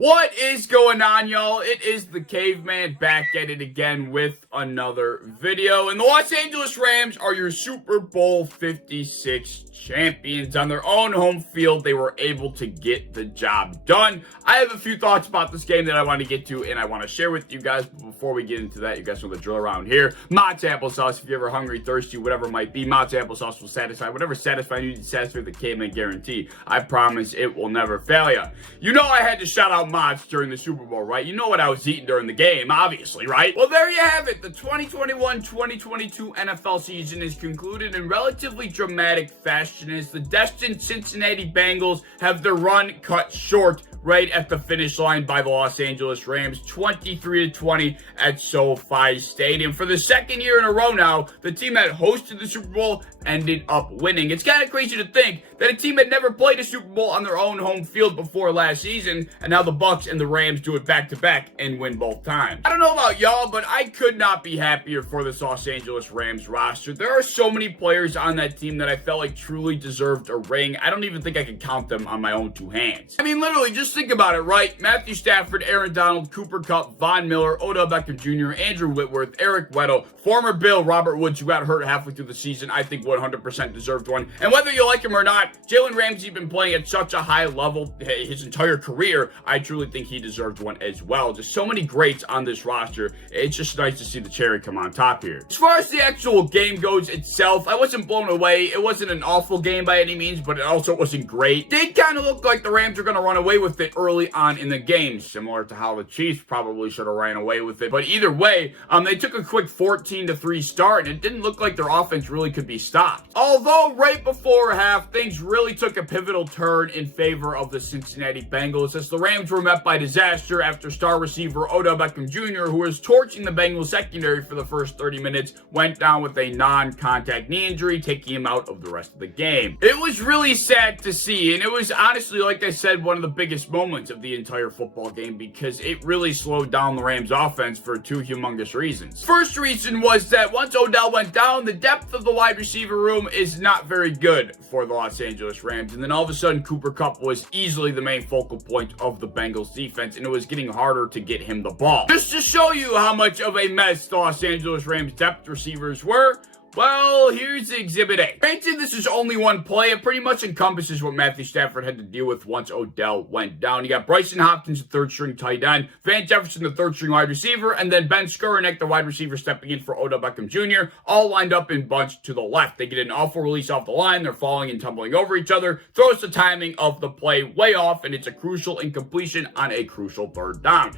What is going on, y'all? It is the Caveman back at it again with another video. And the Los Angeles Rams are your Super Bowl 56 champions. On their own home field, they were able to get the job done. I have a few thoughts about this game that I want to get to and I want to share with you guys. But before we get into that, you guys know the drill around here. Mott's applesauce, if you're ever hungry, thirsty, whatever it might be, Mott's applesauce will satisfy whatever satisfying you need to satisfy the Caveman guarantee. I promise it will never fail you. You know I had to shout out Mott's during the Super Bowl, right? You know what I was eating during the game, obviously, right? Well, there you have it. The 2021-2022 NFL season is concluded in relatively dramatic fashion as the destined Cincinnati Bengals have their run cut short right at the finish line by the Los Angeles Rams, 23-20 at SoFi Stadium. For the second year in a row now, the team that hosted the Super Bowl ended up winning. It's kind of crazy to think that a team had never played a Super Bowl on their own home field before last season, and now the Bucks and the Rams do it back-to-back and win both times. I don't know about y'all, but I could not be happier for this Los Angeles Rams roster. There are so many players on that team that I felt like truly deserved a ring. I don't even think I could count them on my own two hands. I mean, literally, just think about it, right? Matthew Stafford, Aaron Donald, Cooper Kupp, Von Miller, Odell Beckham Jr., Andrew Whitworth, Eric Weddle, former Bill Robert Woods, who got hurt halfway through the season, I think 100% deserved one. And whether you like him or not, Jalen Ramsey been playing at such a high level his entire career. I truly think he deserved one as well. Just so many greats on this roster. It's just nice to see the cherry come on top here. As far as the actual game goes itself, I wasn't blown away. It wasn't an awful game by any means, but it also wasn't great. It did kind of look like the Rams were going to run away with it early on in the game, similar to how the Chiefs probably should have ran away with it. But either way, they took a quick 14-3 start, and it didn't look like their offense really could be stopped. Although right before half, things really took a pivotal turn in favor of the Cincinnati Bengals as the Rams were met by disaster after star receiver Odell Beckham Jr., who was torching the Bengals secondary for the first 30 minutes, went down with a non-contact knee injury, taking him out of the rest of the game. It was really sad to see, and it was honestly, like I said, one of the biggest moments of the entire football game because it really slowed down the Rams offense for two humongous reasons. First reason was that once Odell went down, the depth of the wide receiver room is not very good for the Los Angeles Rams, and then all of a sudden Cooper Kupp was easily the main focal point of the Bengals defense, and it was getting harder to get him the ball. Just to show you how much of a mess the Los Angeles Rams depth receivers were, well, here's Exhibit A. Granted, this is only one play. It pretty much encompasses what Matthew Stafford had to deal with once Odell went down. You got Bryson Hopkins, the third-string tight end, Van Jefferson, the third-string wide receiver, and then Ben Skuranek, the wide receiver, stepping in for Odell Beckham Jr., all lined up in bunch to the left. They get an awful release off the line. They're falling and tumbling over each other, throws the timing of the play way off, and it's a crucial incompletion on a crucial third down.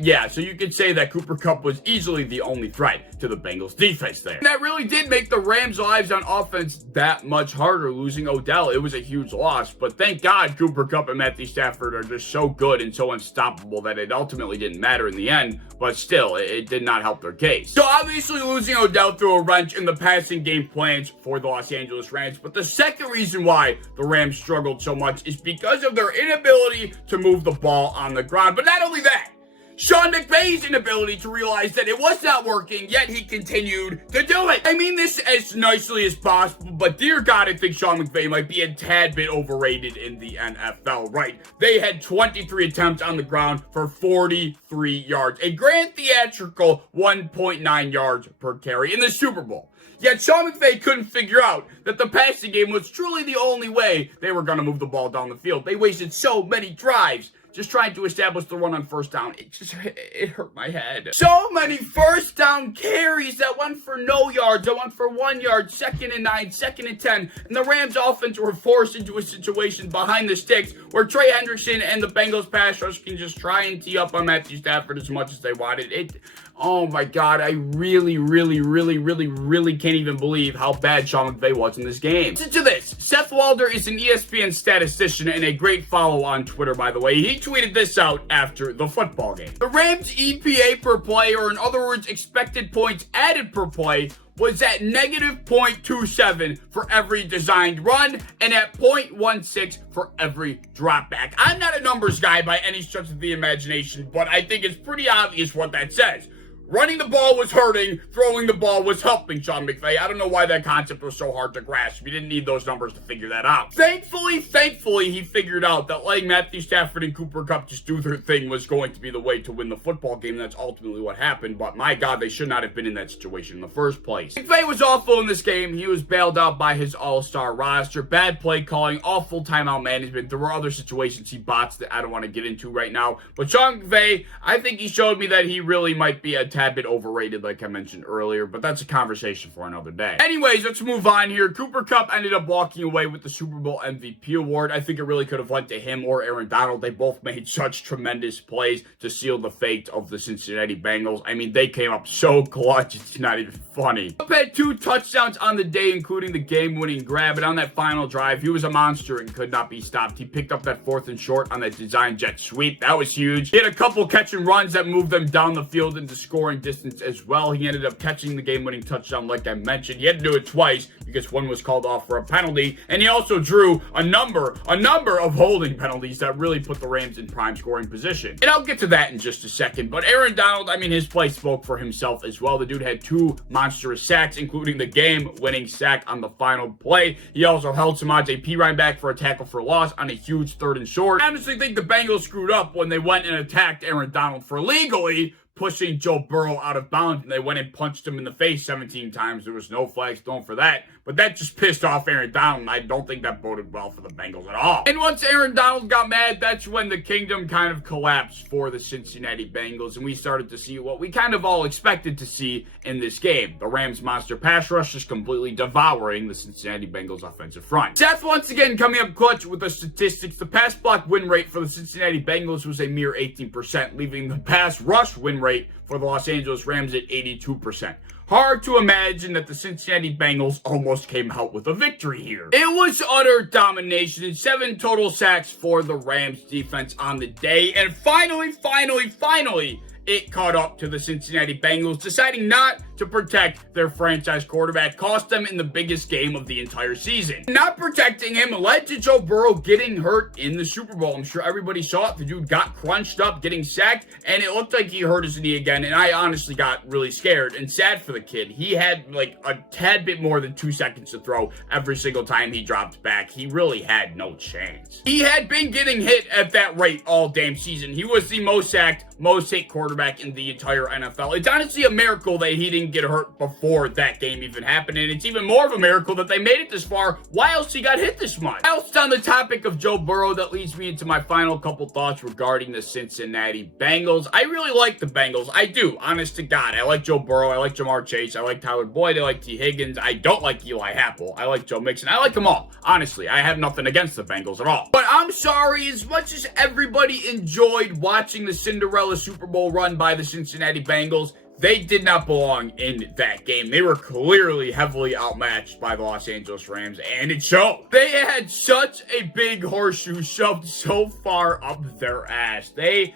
Yeah, so you could say that Cooper Kupp was easily the only threat to the Bengals defense there. And that really did make the Rams' lives on offense that much harder. Losing Odell, it was a huge loss, but thank God Cooper Kupp and Matthew Stafford are just so good and so unstoppable that it ultimately didn't matter in the end, but still, it did not help their case. So obviously losing Odell threw a wrench in the passing game plans for the Los Angeles Rams, but the second reason why the Rams struggled so much is because of their inability to move the ball on the ground. But not only that, Sean McVay's inability to realize that it was not working, yet he continued to do it. I mean this as nicely as possible, but dear God, I think Sean McVay might be a tad bit overrated in the NFL, right? They had 23 attempts on the ground for 43 yards, a grand theatrical 1.9 yards per carry in the Super Bowl. Yet Sean McVay couldn't figure out that the passing game was truly the only way they were going to move the ball down the field. They wasted so many drives just trying to establish the run on first down. It hurt my head. So many first down carries that went for no yards, that went for 1 yard, 2nd and 9, 2nd and 10. And the Rams offense were forced into a situation behind the sticks where Trey Hendrickson and the Bengals pass rush can just try and tee up on Matthew Stafford as much as they wanted. Oh my God, I really can't even believe how bad Sean McVay was in this game. Listen to this. Seth Walder is an ESPN statistician and a great follow on Twitter, by the way. He tweeted this out after the football game. The Rams' EPA per play, or in other words, expected points added per play, was at negative 0.27 for every designed run and at 0.16 for every dropback. I'm not a numbers guy by any stretch of the imagination, but I think it's pretty obvious what that says. Running the ball was hurting, throwing the ball was helping Sean McVay. I don't know why that concept was so hard to grasp. You didn't need those numbers to figure that out. Thankfully, he figured out that letting Matthew Stafford and Cooper Kupp just do their thing was going to be the way to win the football game. That's ultimately what happened, but my God, they should not have been in that situation in the first place. McVay was awful in this game. He was bailed out by his all-star roster. Bad play calling, awful timeout management. There were other situations he botched that I don't want to get into right now, but Sean McVay, I think he showed me that he really might be a tad bit overrated, like I mentioned earlier, but that's a conversation for another day. Anyways, let's move on here. Cooper Kupp ended up walking away with the Super Bowl MVP award. I think it really could have went to him or Aaron Donald. They both made such tremendous plays to seal the fate of the Cincinnati Bengals. I mean, they came up so clutch, it's not even funny. Kupp had 2 touchdowns on the day, including the game-winning grab, and on that final drive, he was a monster and could not be stopped. He picked up that 4th and short on that design jet sweep. That was huge. He had a couple catch and runs that moved them down the field into scoring distance as well. He ended up catching the game-winning touchdown like I mentioned. He had to do it twice because one was called off for a penalty, and he also drew a number of holding penalties that really put the Rams in prime scoring position. And I'll get to that in just a second, but Aaron Donald, I mean, his play spoke for himself as well. The dude had 2 monstrous sacks, including the game-winning sack on the final play. He also held Samaje Perine back for a tackle for loss on a huge 3rd and short. I honestly think the Bengals screwed up when they went and attacked Aaron Donald for legally pushing Joe Burrow out of bounds, and they went and punched him in the face 17 times. There was no flags thrown for that, but that just pissed off Aaron Donald, and I don't think that boded well for the Bengals at all. And once Aaron Donald got mad, that's when the kingdom kind of collapsed for the Cincinnati Bengals, and we started to see what we kind of all expected to see in this game. The Rams' monster pass rush just completely devouring the Cincinnati Bengals offensive front. Seth once again coming up clutch with the statistics. The pass block win rate for the Cincinnati Bengals was a mere 18%, leaving the pass rush win rate for the Los Angeles Rams at 82%. Hard to imagine that the Cincinnati Bengals almost came out with a victory here. It was utter domination and 7 total sacks for the Rams defense on the day. And finally, it caught up to the Cincinnati Bengals, deciding not to protect their franchise quarterback. Cost them in the biggest game of the entire season. Not protecting him led to Joe Burrow getting hurt in the Super Bowl. I'm sure everybody saw it. The dude got crunched up, getting sacked, and it looked like he hurt his knee again, and I honestly got really scared and sad for the kid. He had like a tad bit more than 2 seconds to throw every single time he dropped back. He really had no chance. He had been getting hit at that rate all damn season. He was the most sacked, most hit quarterback in the entire NFL. It's honestly a miracle that he didn't get hurt before that game even happened, and it's even more of a miracle that they made it this far whilst he got hit this much. Whilst on the topic of Joe Burrow, that leads me into my final couple thoughts regarding the Cincinnati Bengals. I really like the Bengals. I do, honest to God. I like Joe Burrow. I like Jamar Chase. I like Tyler Boyd. I like T. Higgins. I don't like Eli Apple. I like Joe Mixon. I like them all. Honestly, I have nothing against the Bengals at all. But I'm sorry, as much as everybody enjoyed watching the Cinderella Super Bowl run by the Cincinnati Bengals, they did not belong in that game. They were clearly heavily outmatched by the Los Angeles Rams, and it showed. They had such a big horseshoe shoved so far up their ass. They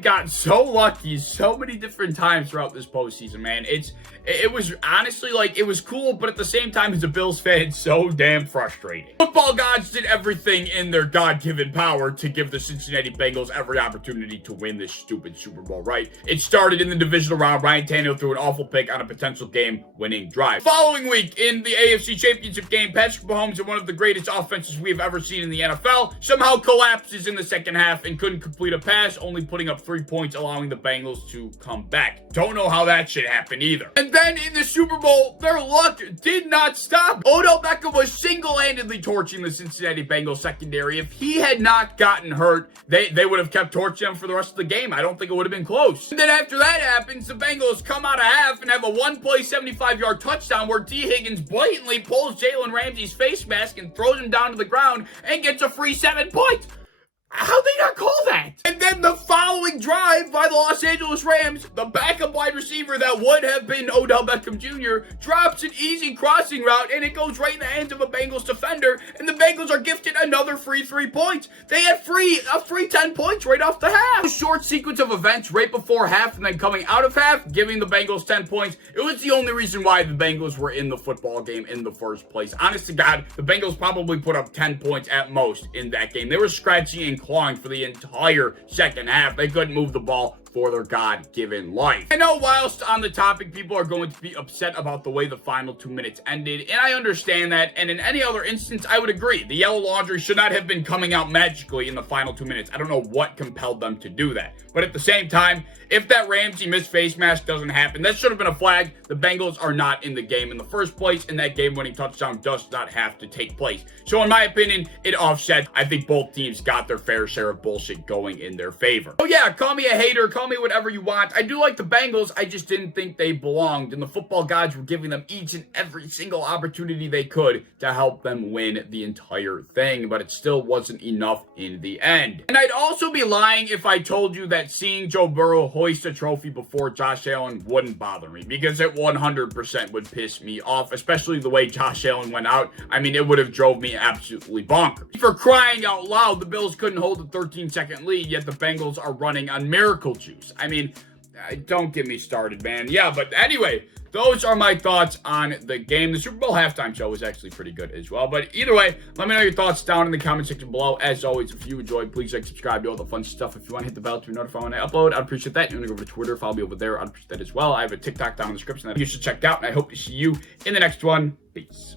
got so lucky so many different times throughout this postseason, man. It was honestly, like, it was cool, but at the same time, as a Bills fan, it's so damn frustrating. Football gods did everything in their God-given power to give the Cincinnati Bengals every opportunity to win this stupid Super Bowl, right? It started in the divisional round. Ryan Tannehill threw an awful pick on a potential game-winning drive. Following week, in the AFC Championship game, Patrick Mahomes, in one of the greatest offenses we have ever seen in the NFL, somehow collapses in the second half and couldn't complete a pass, only putting up 3 points, allowing the Bengals to come back. Don't know how that shit happened either. And then in the Super Bowl, their luck did not stop. Odell Beckham was single-handedly torching the Cincinnati Bengals secondary. If he had not gotten hurt, they would have kept torching him for the rest of the game. I don't think it would have been close. And then after that happens, the Bengals come out of half and have a one-play 75-yard touchdown where T. Higgins blatantly pulls Jalen Ramsey's face mask and throws him down to the ground and gets a free 7 points. How'd they not call that? And then the following drive by the Los Angeles Rams, the backup wide receiver that would have been Odell Beckham Jr. drops an easy crossing route, and it goes right in the hands of a Bengals defender, and the Bengals are gifted another free 3 points. They had a free 10 points right off the half. A short sequence of events right before half and then coming out of half, giving the Bengals 10 points. It was the only reason why the Bengals were in the football game in the first place. Honest to God, the Bengals probably put up 10 points at most in that game. They were scratching and clawing for the entire second half. They couldn't move the ball for their God-given life. I know whilst on the topic, people are going to be upset about the way the final 2 minutes ended, and I understand that, and in any other instance, I would agree. The yellow laundry should not have been coming out magically in the final 2 minutes. I don't know what compelled them to do that. But at the same time, if that Ramsey missed face mask doesn't happen, that should have been a flag. The Bengals are not in the game in the first place, and that game-winning touchdown does not have to take place. So in my opinion, it offsets. I think both teams got their fair share of bullshit going in their favor. Oh yeah, call me a hater, call me whatever you want. I do like the Bengals, I just didn't think they belonged, and the football gods were giving them each and every single opportunity they could to help them win the entire thing, but it still wasn't enough in the end. And I'd also be lying if I told you that seeing Joe Burrow hoist a trophy before Josh Allen wouldn't bother me, because it 100% would piss me off, especially the way Josh Allen went out. I mean, it would have drove me absolutely bonkers. For crying out loud, the Bills couldn't hold a 13-second lead, yet the Bengals are running on miracle juice. I mean, don't get me started, man. Yeah, but anyway, those are my thoughts on the game. The Super Bowl halftime show was actually pretty good as well. But either way, let me know your thoughts down in the comment section below. As always, if you enjoyed, please like, subscribe, do all the fun stuff. If you want to hit the bell to be notified when I upload, I'd appreciate that. You want to go over to Twitter, follow me over there, I'd appreciate that as well. I have a TikTok down in the description that you should check out, and I hope to see you in the next one. Peace.